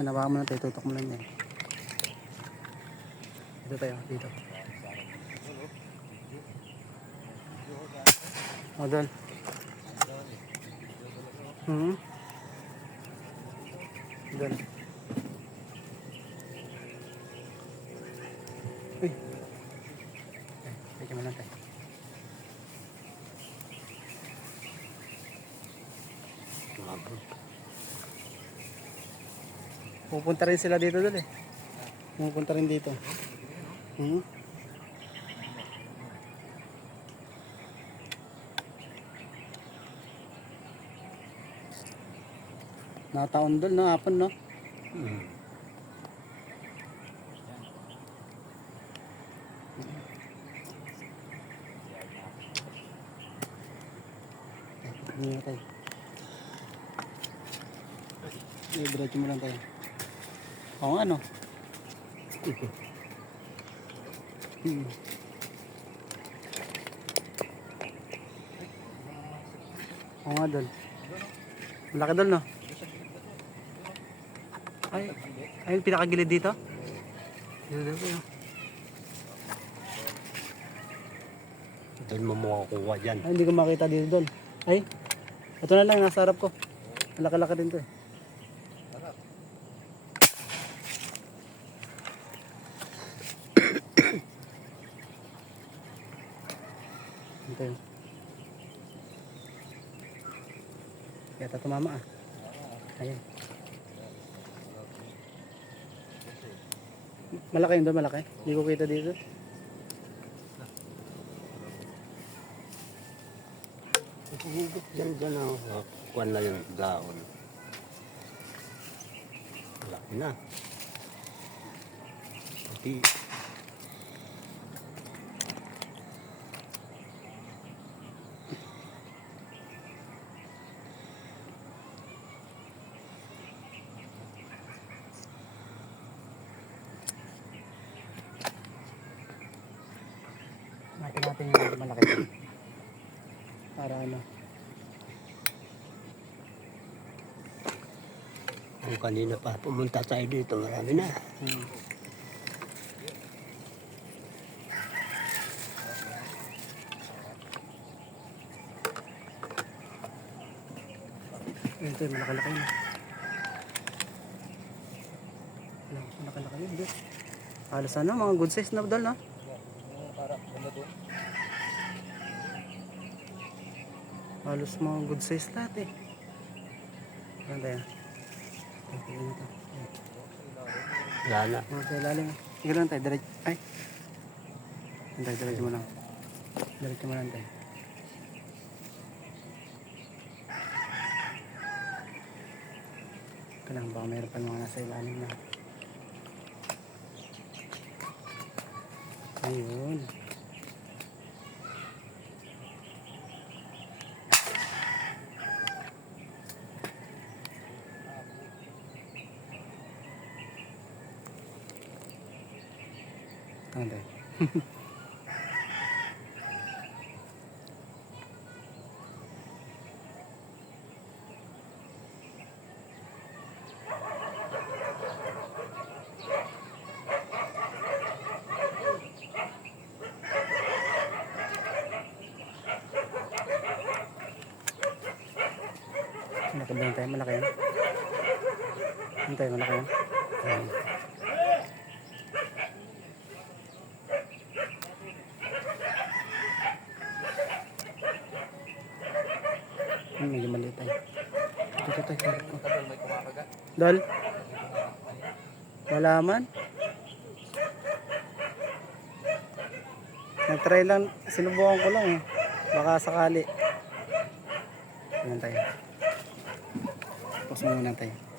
Nabakan mo na tayo, tutok mo lang yan. Dito tayo, dito. O, doon. Hmm. Doon. Uy. Teka mo lang tayo. Pupunta rin sila dito doon eh. Pupunta rin dito. Hmm? Nataon doon, no? Hapon, no? Hmm. Hindi na tayo. Diretso mo lang tayo. Oo nga, no? Hmm. Oo nga doon. Malaki doon, no? Ay, ay, yung pinakagilid dito? Dito, dito, dito. Doon mo makakuha dyan. Ay, hindi ko makita dito doon. Ay, ito na lang, nasa harap ko. Malaki-laki din to eh. Ito yun. Kaya tumama ah. Ayan. Malaki yun doon, malaki. Hindi ko kita dito. Higit dyan dyan ako. Kuwan na yung daon. Laki na. Pati. Natin natin yung malaki. Para ano. Kung kanina pa pumunta tayo dito, marami na. Hmm. Ito yung malaki-laki na. Alam, Malaki-laki yun. Dito. Halos ano, mga good size na dal, no? Halos mga good size lahat eh. Ano tayo? Okay, ano sa ilalim. Sige lang tayo, diretso. Ay. Antay, diretso mo lang. Diretso mo lang tayo. Ito lang, baka mayroon pa mga nasa ilalim na. Ayun. Antay. Malaki ba tayo? Malaki yan? Tayo? Malaki yan? Ayan. Hmm, medyo maliit tayo. Dito tayo. sarap ko. Dal? Wala man? Nag-try lang, sinubukan ko lang eh. Baka sakali. Ayan tayo. Tapos muna tayo.